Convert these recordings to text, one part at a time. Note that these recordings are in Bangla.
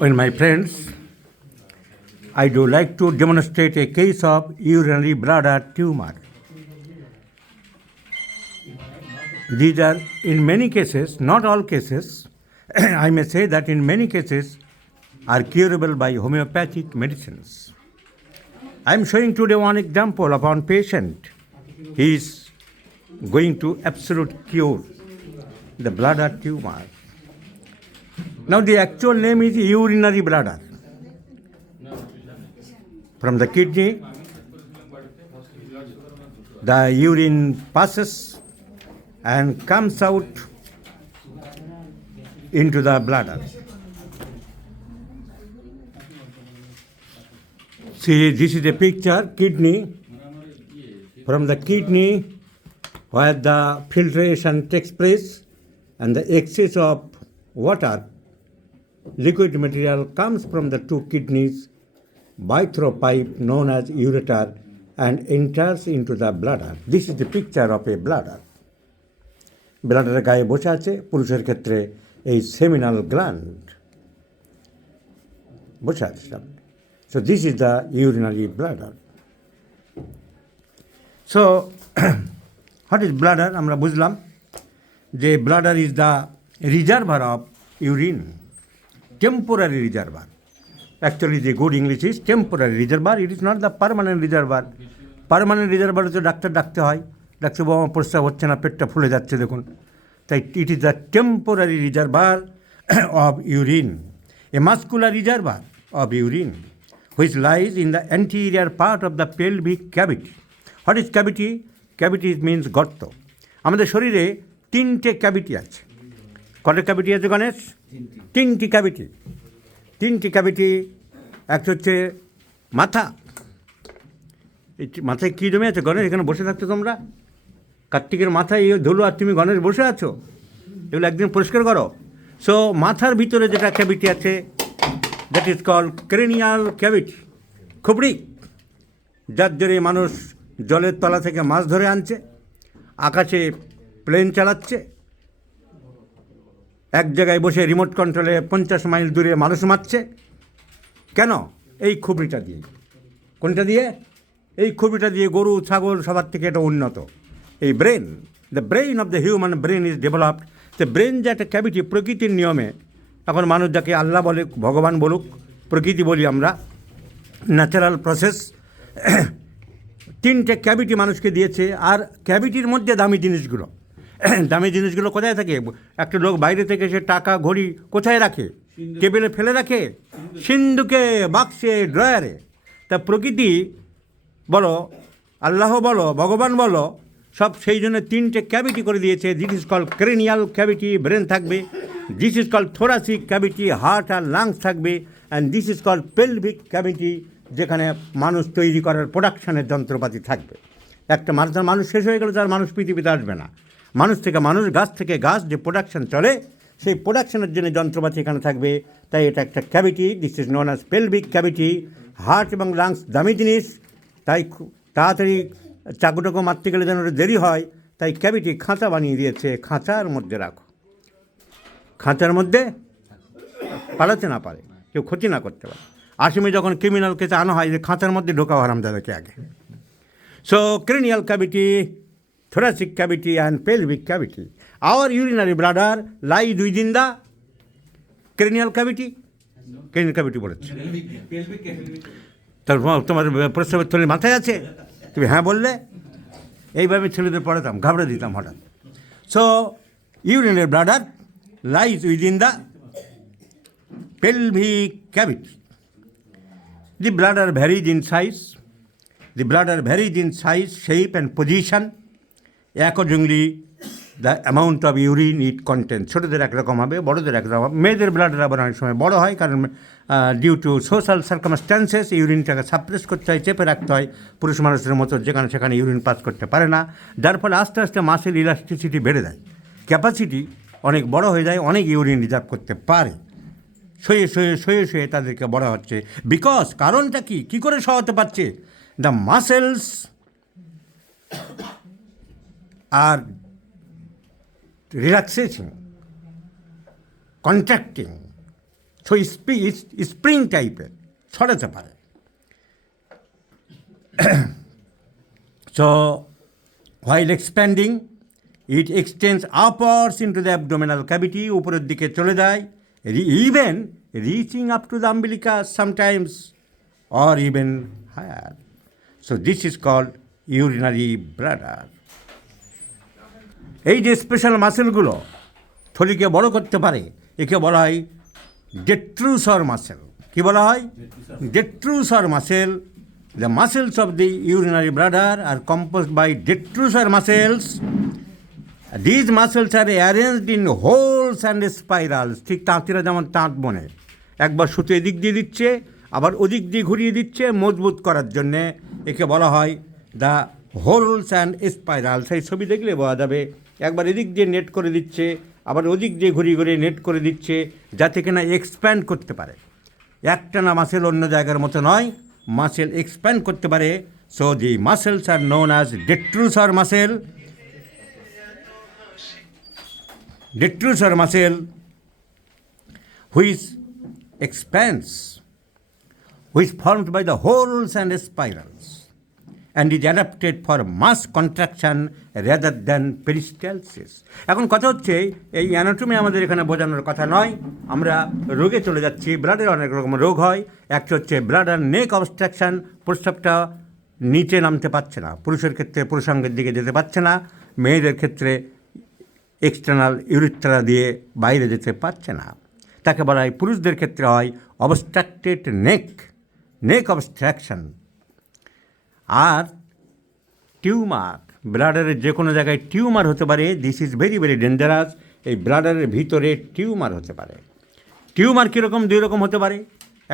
Well, my friends, I do like to demonstrate a case of urinary bladder tumor. These are, in many cases, not all cases, I may say that in many cases, are curable by homeopathic medicines. I am showing today one example of one patient. He is going to absolute cure the bladder tumor. Now the actual name is urinary bladder. From the kidney, the urine passes and comes out into the bladder. See, this is a picture, kidney. From the kidney, where the filtration takes place and the excess of water, liquid material comes from the two kidneys by through pipe known as ureter and enters into the bladder. This is the picture of a bladder. ব্লাডারের গায়ে বসে আছে পুরুষের ক্ষেত্রে এই সেমিনাল গ্ল্যান্ড বসে আছে। So this is the urinary bladder. So what is bladder? আমরা বুঝলাম যে bladder is the reservoir of urine, temporary reservoir. Actually the good English is temporary reservoir. It is not the permanent reservoir. Permanent reservoir হচ্ছে ডাক্তার ডাকতে হয়, ডাক্তারবাবু আমার প্রস্রাব হচ্ছে না, পেটটা ফুলে যাচ্ছে দেখুন। তাই it is the temporary reservoir of urine, A muscular reservoir of urine which lies in the anterior part of the pelvic cavity. What is cavity? Cavity means গর্ত। আমাদের শরীরে তিনটে ক্যাভিটি আছে। কটা ক্যাভিটি আছে গণেশ? তিনটি ক্যাভিটি। তিনটি ক্যাভিটি, একটা হচ্ছে মাথা। এই মাথায় কী জমে আছে গণেশ? এখানে বসে থাকতো তোমরা, কার্তিকের মাথায় এই ধুলো আর তুমি গণেশ বসে আছো, এগুলো একদিন পরিষ্কার করো। সো মাথার ভিতরে যেটা ক্যাভিটি আছে, that is called cranial cavity, খুবড়ি, যার জন্য মানুষ জলের তলা থেকে মাছ ধরে আনছে, আকাশে প্লেন চালাচ্ছে, এক জায়গায় বসে রিমোট কন্ট্রোলে 50 মাইল দূরে মানুষ মারছে। কেন? এই খুবড়িটা দিয়ে। কোনটা দিয়ে? এই খুবড়িটা দিয়ে গরু ছাগল সবার থেকে এটা উন্নত। এই brain, the brain of the human brain is developed. The brain যে একটা ক্যাভিটি প্রকৃতির নিয়মে, এখন মানুষ যাকে আল্লাহ বলে, ভগবান বলুক, প্রকৃতি বলি আমরা, ন্যাচারাল প্রসেস, তিনটে ক্যাভিটি মানুষকে দিয়েছে। আর ক্যাভিটির মধ্যে দামি জিনিসগুলো, দামি জিনিসগুলো কোথায় থাকে? একটা লোক বাইরে থেকে এসে টাকা ঘড়ি কোথায় রাখে? টেবিলে ফেলে রাখে, সিন্ধুকে, বাক্সে, ড্রয়ারে। তা প্রকৃতি বলো, আল্লাহ বলো, ভগবান বলো, সব সেই জন্য তিনটে ক্যাভিটি করে দিয়েছে। This is called cranial cavity, brain থাকবে। This is called thoracic cavity, heart আর লাংস থাকবে। And this is called pelvic cavity, যেখানে মানুষ তৈরি করার প্রোডাকশানের যন্ত্রপাতি থাকবে। একটা মানুষ শেষ হয়ে গেলে তার মানুষ পৃথিবীতে আসবে না। মানুষ থেকে মানুষ, গাছ থেকে গাছ যে প্রোডাকশান চলে, সেই প্রোডাকশানের জন্য যন্ত্রপাতি এখানে থাকবে। তাই এটা একটা cavity, this is known as pelvic cavity. Heart এবং লাংস দামি জিনিস, তাই তাড়াতাড়ি চাকুটাকু মারতে গেলে যেন দেরি হয়, তাই ক্যাভিটি খাঁচা বানিয়ে দিয়েছে। খাঁচার মধ্যে রাখো, খাঁচার মধ্যে পালাতে না পারে, কেউ ক্ষতি না করতে পারে। আসামে যখন ক্রিমিনাল কেসে আনা হয়, যে খাঁচার মধ্যে ঢোকাও হারামজাদাকে আগে। So cranial cavity, thoracic cavity and pelvic cavity. Our urinary bladder lies within the cranial cavity. Cranial cavity বলেছে। তারপর তোমার প্রস্রাবের থলি মাথায় আছে, তুমি হ্যাঁ বললে। এইভাবে ছেলেদের পড়াতাম, ঘাবড়ে দিতাম হঠাৎ। So urinary bladder lies within the pelvic cavity. The bladder varies in size. The bladder varies in size, shape and position accordingly the amount of urine it contains. ছোটোদের একরকম হবে, বড়োদের একরকম হবে। মেয়েদের ব্লাডার আবার অনেক সময় বড়ো হয়, কারণ ডিউ টু সোশ্যাল সার্কামস্ট্যান্সেস ইউরিনটাকে সাপ্রেস করতে হয়, চেপে রাখতে হয়। পুরুষ মানুষের মতো যেখানে সেখানে ইউরিন পাস করতে পারে না, যার ফলে আস্তে আস্তে মাসেল ইলাস্টিসিটি বেড়ে যায়, ক্যাপাসিটি অনেক বড় হয়ে যায়, অনেক ইউরিন রিজার্ভ করতে পারে। শুয়ে শুয়ে শুয়ে শুয়ে তাদেরকে বড় হচ্ছে। বিকজ কারণটা কী করে সহাতে পারছে? The muscles are relaxation, contracting, so spring টাইপের ছড়াতে পারে। So while expanding, it extends upwards into the abdominal cavity, উপরের দিকে চলে যায়, even reaching up to the umbilicus sometimes, or even higher. So this is called urinary bladder. এই যে স্পেশাল মাসেলগুলো থলিকে বড় করতে পারে, একে বলা হয় ডেট্রুসর মাসেল। কি বলা হয়? ডেট্রুসর muscle. The muscles of the urinary bladder are composed by detrusor muscles. These muscles are arranged in holes and spirals. ঠিক তাঁতিরা যেমন তাঁত বনে, একবার সুতো এদিক দিয়ে দিচ্ছে, আবার ওদিক দিয়ে ঘুরিয়ে দিচ্ছে মজবুত করার জন্যে, একে বলা হয় দ্য হোলস অ্যান্ড স্পাইরাল। সেই ছবি দেখলে বোঝা যাবে, একবার এদিক দিয়ে নেট করে দিচ্ছে, আবার ওদিক দিয়ে ঘুরিয়ে ঘুরিয়ে নেট করে দিচ্ছে, যাতে কিনা এক্সপ্যান্ড করতে পারে। একটানা মাসেল অন্য জায়গার মতো নয়, মাসেল এক্সপ্যান্ড করতে পারে। So the muscles are known as detrusor muscle. Detrusor muscle which expands, which formed by the holes and spirals and is adapted for mass contraction rather than peristalsis. এখন কথা হচ্ছে, এই অ্যানাটমি আমাদের এখানে বোঝানোর কথা নয়, আমরা রোগে চলে যাচ্ছি। ব্লাডের অনেক রকম রোগ হয়। একটা হচ্ছে ব্লাডার নেক অবস্ট্রাকশান, প্রস্রাবটা নিচে নামতে পারছে না, পুরুষের ক্ষেত্রে পুরুষাঙ্গের দিকে যেতে পারছে না, মেয়েদের ক্ষেত্রে এক্সটার্নাল ইউরিথ্রা দিয়ে বাইরে যেতে পারছে না, তাকে বলা হয়। পুরুষদের ক্ষেত্রে হয় অবস্ট্রাক্টেড নেক অবস্ট্রাকশান। আর টিউমার, ব্লাডারের যে কোনো জায়গায় টিউমার হতে পারে। This is very very dangerous. এই ব্লাডারের ভিতরে টিউমার হতে পারে। টিউমার কীরকম? দুই রকম হতে পারে।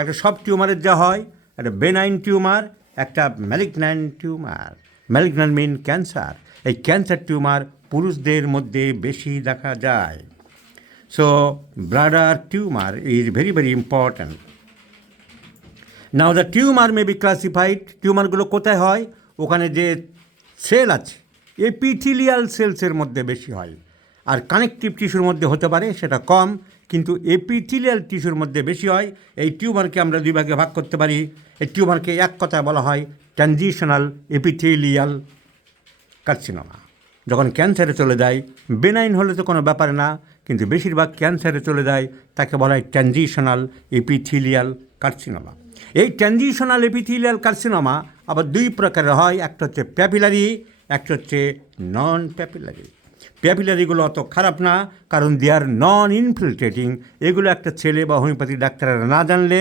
একটা সব টিউমারের যা হয়, একটা বেনাইন টিউমার, একটা malignant tumour. Malignant mean cancer. এই ক্যান্সার টিউমার পুরুষদের মধ্যে বেশি দেখা যায়। So bladder tumour is very very important. Now the tumour may be classified. টিউমারগুলো কোথায় হয়? ওখানে যে সেল আছে, এপিথিলিয়াল সেলসের মধ্যে বেশি হয়। আর কানেকটিভ টিস্যুর মধ্যে হতে পারে, সেটা কম, কিন্তু এপিথিলিয়াল টিস্যুর মধ্যে বেশি হয়। এই টিউমারকে আমরা দুই ভাগে ভাগ করতে পারি। এই টিউমারকে এক কথায় বলা হয় ট্রানজিশনাল এপিথেলিয়াল কার্সিনোমা। যখন ক্যান্সারে চলে যায়, বেনাইন হলে তো কোনো ব্যাপার না, কিন্তু বেশিরভাগ ক্যান্সারে চলে যায়, তাকে বলা হয় ট্রানজিশনাল এপিথেলিয়াল কার্সিনোমা। এই ট্রানজিশনাল এপিথেলিয়াল কার্সিনোমা আবার দুই প্রকারের হয়। একটা হচ্ছে প্যাপিলারি, একটা হচ্ছে নন প্যাপিলারি। প্যাপিলারিগুলো অত খারাপ না, কারণ দে আর নন ইনফিল্ট্রেটিং। এগুলো একটা ছেলে বা হোমিওপ্যাথি ডাক্তাররা না জানলে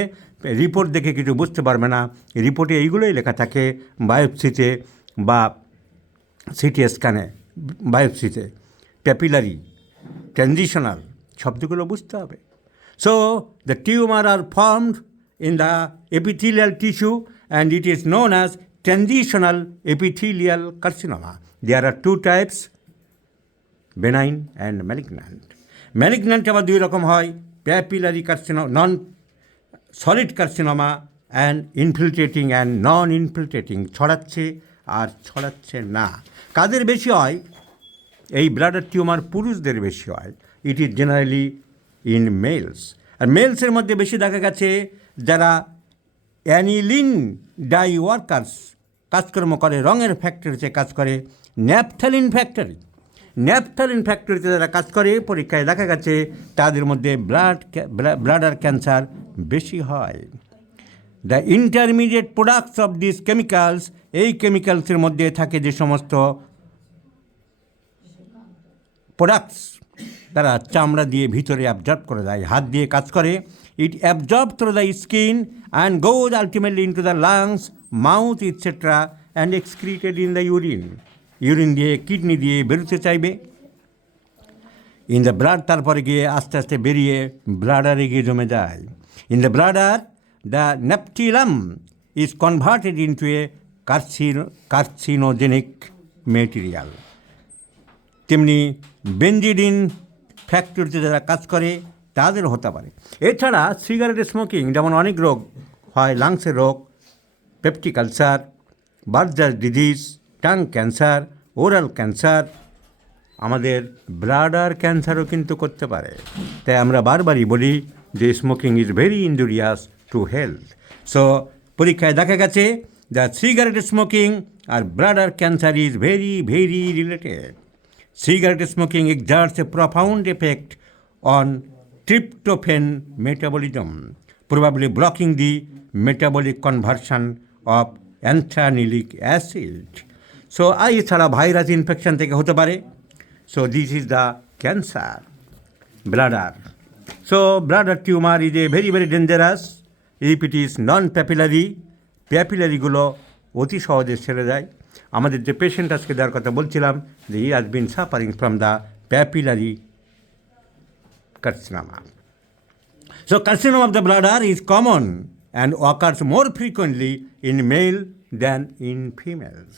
রিপোর্ট দেখে কিছু বুঝতে পারবে না। রিপোর্টে এইগুলোই লেখা থাকে, বায়োপসিতে বা সিটি স্ক্যানে, বায়োপসিতে প্যাপিলারি, ট্রানজিশনাল শব্দগুলো বুঝতে হবে। So the tumour are formed in the epithelial tissue and it is known as transitional epithelial carcinoma. There are two types, benign and malignant. Malignant আবার দুই রকম হয়, papillary carcinoma, non solid carcinoma and infiltrating and non infiltrating, ছড়াচ্ছে আর ছড়াচ্ছে না। কাদের বেশি হয়? এই ব্লাডার টিউমার পুরুষদের বেশি হয়। It is generally in males. আর মেলসের মধ্যে বেশি দেখা গেছে যারা অ্যানিলিন ডাই ওয়ার্কার্স, কাজকর্ম করে, রঙের ফ্যাক্টরিতে কাজ করে, ন্যাপথালিন ফ্যাক্টরিতে যারা কাজ করে, পরীক্ষায় দেখা গেছে তাদের মধ্যে ব্লাডার ক্যান্সার বেশি হয়। The intermediate products of this chemicals, এই কেমিক্যালসের মধ্যে থাকে যে সমস্ত প্রোডাক্টস তারা চামড়া দিয়ে ভিতরে অ্যাবজর্ব করে দেয়, হাত দিয়ে কাজ করে। It absorb through the skin and goes ultimately in to the lungs, mouth etcetera and excreted in the urine দিয়ে, কিডনি দিয়ে বেরোতে চাইবে। ইন দ্য ব্লাড, তারপরে গিয়ে আস্তে আস্তে বেরিয়ে ব্লাডারে গিয়ে জমে যায়। In the bladder the naphthylamine is converted into a carcinogenic material. তেমনি বেনজিডিন ফ্যাক্টরিতে যারা কাজ করে তাদের হতে পারে। এছাড়া সিগারেট স্মোকিং, যেমন অনেক রোগ হয়, লাংসের রোগ, peptic ulcer, Buerger disease, tongue cancer, oral cancer, আমাদের ব্লাডার ক্যান্সারও কিন্তু করতে পারে। তাই আমরা বারবারই বলি যে smoking is very injurious to health. So পরীক্ষায় দেখা গেছে দ্য সিগারেট স্মোকিং আর bladder cancer is very very related. Cigarette smoking exerts a profound effect on tryptophan metabolism, probably blocking the metabolic conversion of anthranilic acid. So, এছাড়া ভাইরাস ইনফেকশন থেকে হতে পারে। So, this is the cancer, bladder. So, bladder tumor is a very very dangerous if it is non-papillary. প্যাপিলারিগুলো অতি সহজে সেরে যায়। আমাদের যে পেশেন্ট আজকে যার কথা বলছিলাম যে he has been suffering from the papillary carcinoma. So carcinoma of the bladder is common and occurs more frequently in male than in females.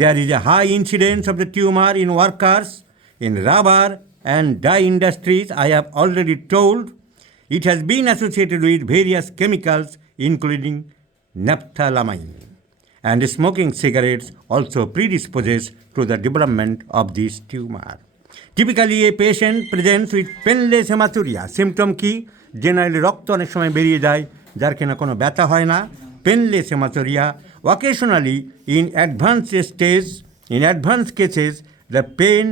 There is a high incidence of the tumor in workers in rubber and dye industries. I have already told it has been associated with various chemicals including naphthalamine. And smoking cigarettes also predisposes to the development of this tumor. Typically, a patient presents with painless hematuria. Symptom কি? জেনারেলি রক্ত অনেক সময় বেরিয়ে যায়, যার কিনা কোনো ব্যথা হয় না। Painless হেমাটোরিয়া। Occasionally, in advanced cases, the pain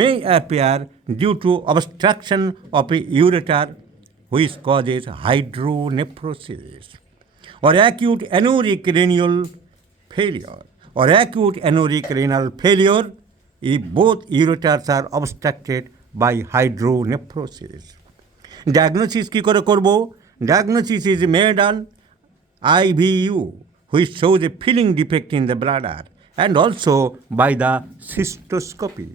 may appear due to obstruction of a ureter, which causes hydronephrosis. Or acute anuric renal failure if both ureters are obstructed by hydronephrosis. Diagnosis কি করে করব? Diagnosis is made on IVU, which shows a filling defect in the bladder, and also by the cystoscopy.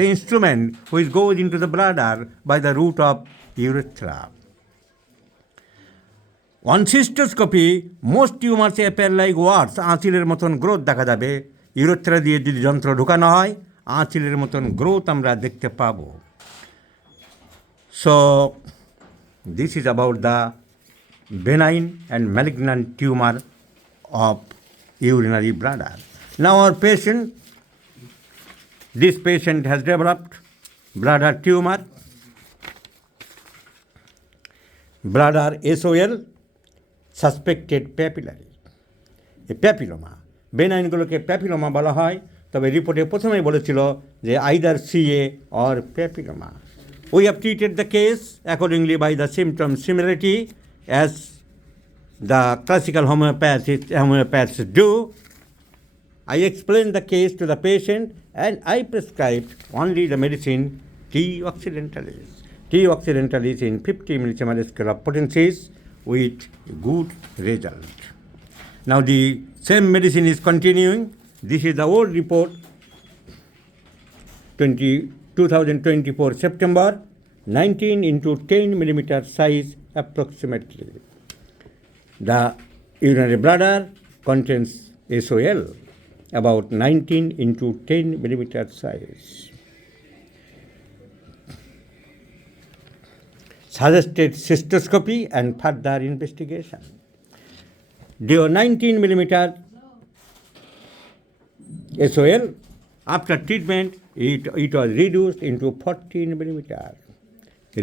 The instrument which goes into the bladder by the root of urethra. On cystoscopy, most tumors appear like warts. আঁচিলের মতন গ্রোথ দেখা যাবে। ইউরেথ্রা দিয়ে যদি যন্ত্র ঢোকানো হয়, আঁচিলের মতন গ্রোথ আমরা দেখতে পাবো। So, this is about the benign and malignant tumor of urinary bladder. Now this patient has developed bladder tumor, bladder SOL, suspected papillary, a papilloma. বেনাইনগুলোকে প্যাপিলোমা বলা হয়, তবে রিপোর্টে প্রথমেই বলেছিল যে either CA or papilloma. We have treated the case accordingly by the symptom similarity as the classical homeopaths do. I explained the case to the patient and I prescribed only the medicine T. occidentalis in 50 millimole scale of potencies with good result. Now the same medicine is continuing. This is the old report, 2024 September, 19 into 10 millimeter size approximately. The urinary bladder contains SOL, about 19 into 10 millimeter size. Suggested cystoscopy and further investigation. The 19 millimeter SOL, after treatment, it was reduced into 14 millimeter.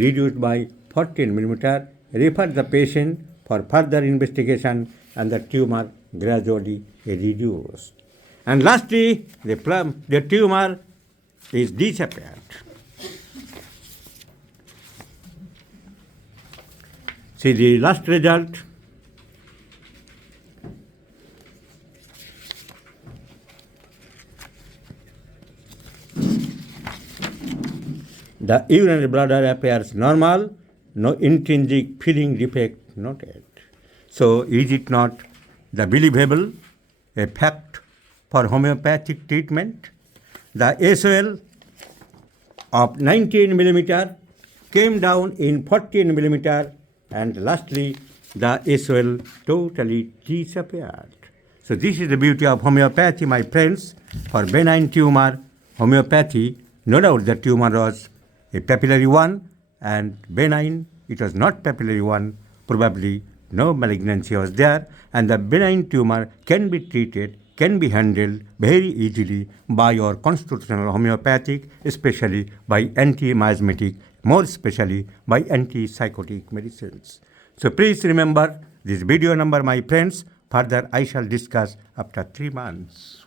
Reduced by 14 millimeter, referred the patient for further investigation and the tumor gradually reduced. And lastly, the tumor is disappeared. See the last result. The urinary bladder appears normal, no intrinsic filling defect noted. So, is it not the believable effect for homeopathic treatment? The SOL of 19 millimeter came down in 14 millimeter, and lastly, the SOL totally disappeared. So, this is the beauty of homeopathy, my friends. For benign tumor, homeopathy, no doubt the tumor was a papillary one, and benign, it was not papillary one, probably no malignancy was there, and the benign tumor can be treated can be handled very easily by your constitutional homeopathic, especially by anti-miasmatic, more especially by antipsychotic medicines. So please remember this video number, my friends. Further, I shall discuss after 3 months.